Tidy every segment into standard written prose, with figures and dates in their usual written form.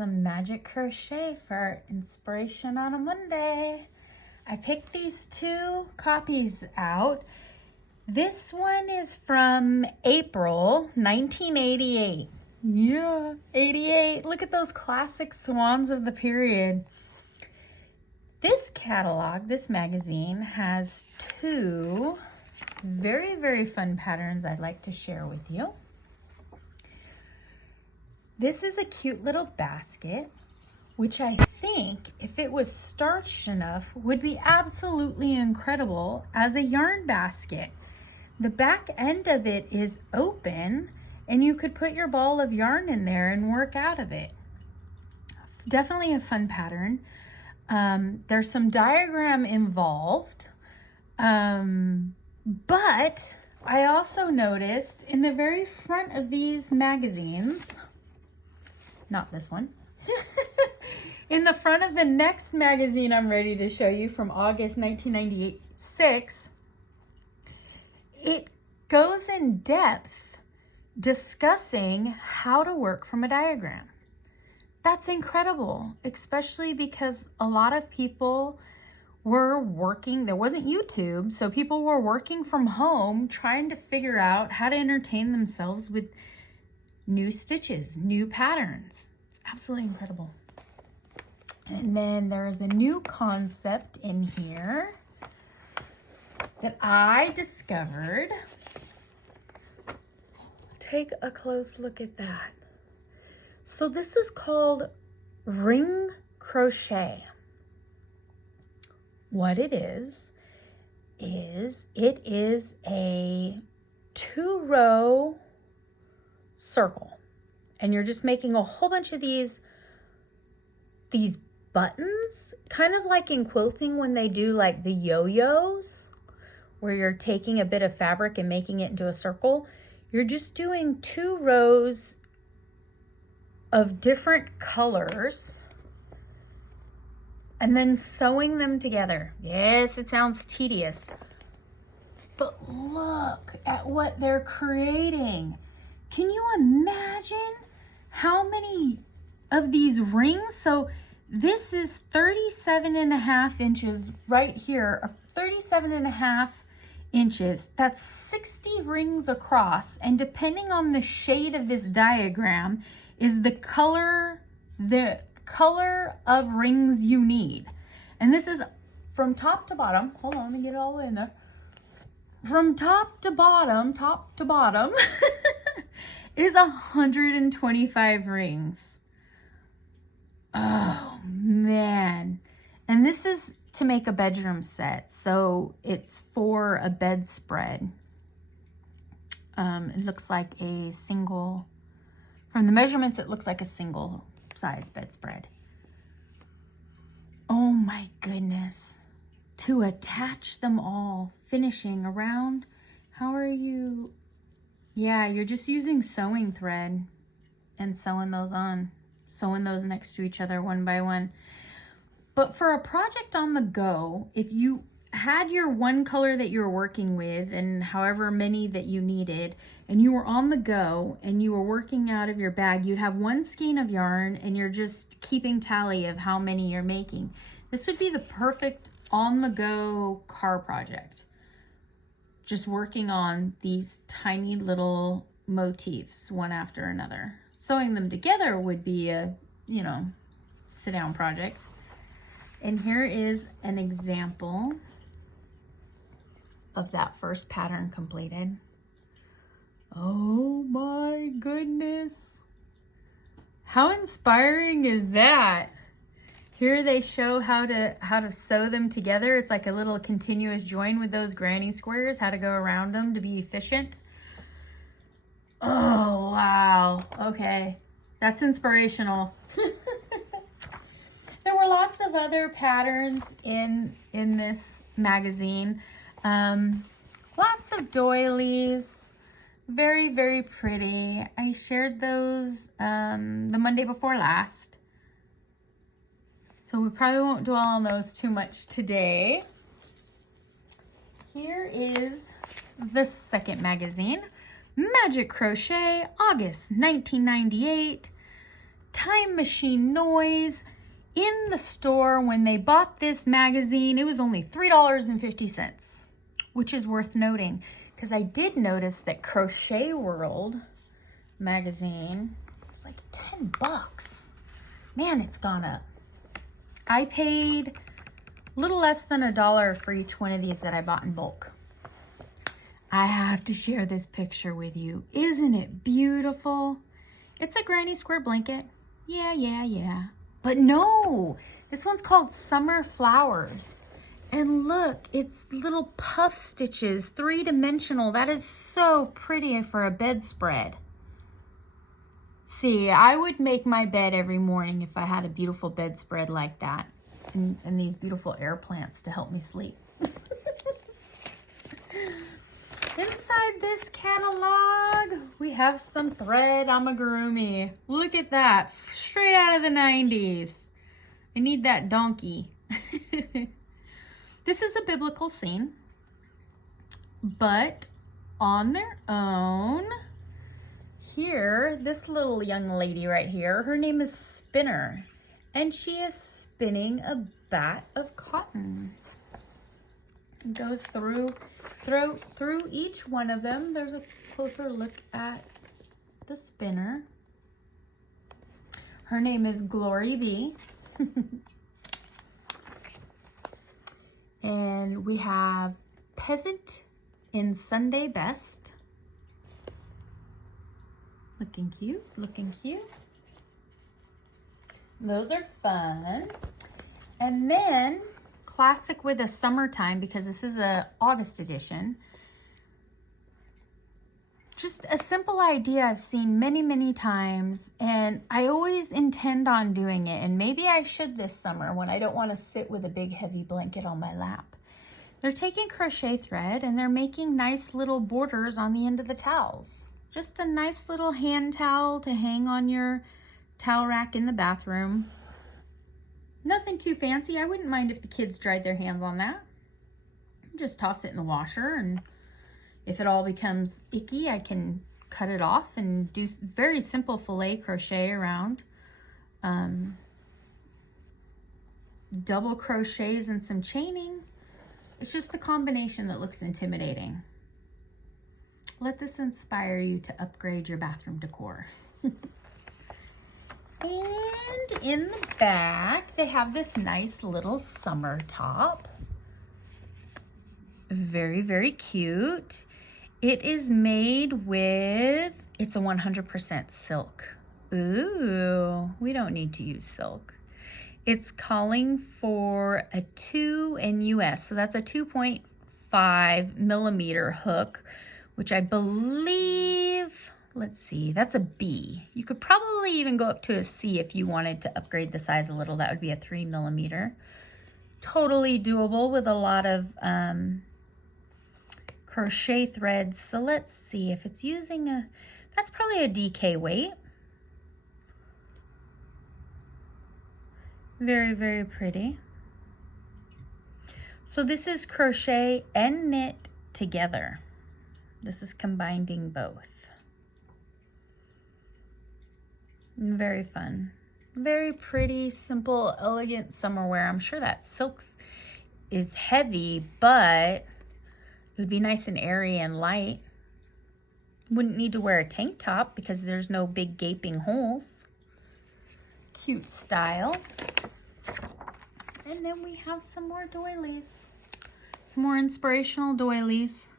some magic crochet for inspiration on a Monday. I picked these two copies out. This one is from April 1988. Yeah, 88. Look at those classic swans of the period. This catalog, this magazine, has two very, very fun patterns I'd like to share with you. This is a cute little basket, which I think, if it was starched enough, would be absolutely incredible as a yarn basket. The back end of it is open, and you could put your ball of yarn in there and work out of it. Definitely a fun pattern. There's some diagram involved, but I also noticed in the very front of these magazines, not this one, in the front of the next magazine I'm ready to show you from August 1996, it goes in depth discussing how to work from a diagram. That's incredible, especially because a lot of people were working, there wasn't YouTube, so people were working from home trying to figure out how to entertain themselves with new stitches, new patterns. It's absolutely incredible. And then there is a new concept in here that I discovered. Take a close look at that. So this is called ring crochet. What it is it is a 2-row circle, and you're just making a whole bunch of these buttons, kind of like in quilting when they do like the yo-yos, where you're taking a bit of fabric and making it into a circle. You're just doing 2 rows of different colors and then sewing them together. Yes, it sounds tedious, but look at what they're creating. Can you imagine how many of these rings? So this is 37.5 inches right here, 37.5 inches. That's 60 rings across, and depending on the shade of this diagram is the color of rings you need. And this is from top to bottom. Hold on, let me get it all in there. From top to bottom is 125 rings. Oh man. And this is to make a bedroom set, so it's for a bedspread. It looks like a single, from the measurements, it looks like a single size bedspread. Oh my goodness. To attach them all, finishing around, how are you? Yeah, you're just using sewing thread and sewing those on, sewing those next to each other one by one. But for a project on the go, if you had your one color that you were working with and however many that you needed, and you were on the go and you were working out of your bag, you'd have one skein of yarn and you're just keeping tally of how many you're making. This would be the perfect on the go car project. Just working on these tiny little motifs one after another. Sewing them together would be a, sit down project. And here is an example of that first pattern completed. Oh my goodness. How inspiring is that? Here they show how to sew them together. It's like a little continuous join with those granny squares, how to go around them to be efficient. Oh, wow. Okay. That's inspirational. There were lots of other patterns in this magazine. Lots of doilies. Very, very pretty. I shared those the Monday before last. So we probably won't dwell on those too much today. Here is the second magazine, Magic Crochet, August 1998. time machine noise. In the store, when they bought this magazine, it was only $3.50, which is worth noting because I did notice that Crochet World magazine is like 10 bucks. Man, it's gone up. I paid a little less than $1 for each one of these that I bought in bulk. I have to share this picture with you. Isn't it beautiful? It's a granny square blanket. Yeah. But no, this one's called Summer Flowers. And look, it's little puff stitches, 3-dimensional. That is so pretty for a bedspread. See, I would make my bed every morning if I had a beautiful bedspread like that. And these beautiful air plants to help me sleep. Inside this catalog, we have some thread amigurumi. Look at that, straight out of the 90s. I need that donkey. This is a biblical scene, but on their own, here, this little young lady right here, her name is Spinner, and she is spinning a bat of cotton. It goes through each one of them. There's a closer look at the spinner. Her name is Glory B. And we have Peasant in Sunday Best. Looking cute, looking cute. Those are fun. And then classic with a summertime, because this is a August edition. Just a simple idea I've seen many times, and I always intend on doing it, and maybe I should this summer when I don't want to sit with a big heavy blanket on my lap. They're taking crochet thread and they're making nice little borders on the end of the towels. Just a nice little hand towel to hang on your towel rack in the bathroom. Nothing too fancy. I wouldn't mind if the kids dried their hands on that. Just toss it in the washer, and if it all becomes icky, I can cut it off and do very simple filet crochet around. Double crochets and some chaining. It's just the combination that looks intimidating. Let this inspire you to upgrade your bathroom decor. And in the back, they have this nice little summer top. Very cute. It is made with, it's a 100% silk. Ooh, we don't need to use silk. It's calling for a 2 in US, so that's a 2.5 millimeter hook, which I believe, let's see, that's a B. You could probably even go up to a C if you wanted to upgrade the size a little. That would be a 3 millimeter. Totally doable with a lot of crochet threads. So let's see if it's using a, that's probably a DK weight. Very pretty. So this is crochet and knit together. This is combining both. Very fun. Very pretty, simple, elegant summer wear. I'm sure that silk is heavy, but it would be nice and airy and light. Wouldn't need to wear a tank top because there's no big gaping holes. Cute style. And then we have some more doilies. Some more inspirational doilies.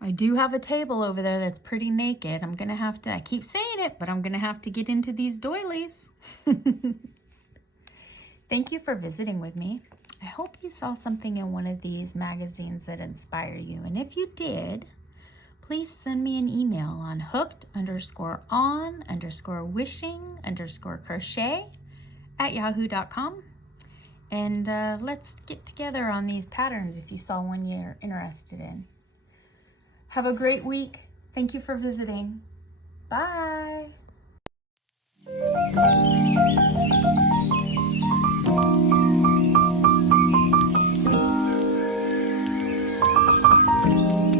I do have a table over there that's pretty naked. I'm gonna have to, I keep saying it, but I'm gonna have to get into these doilies. Thank you for visiting with me. I hope you saw something in one of these magazines that inspire you. And if you did, please send me an email on hooked_on_wishing_crochet@yahoo.com. And let's get together on these patterns if you saw one you're interested in. Have a great week. Thank you for visiting. Bye.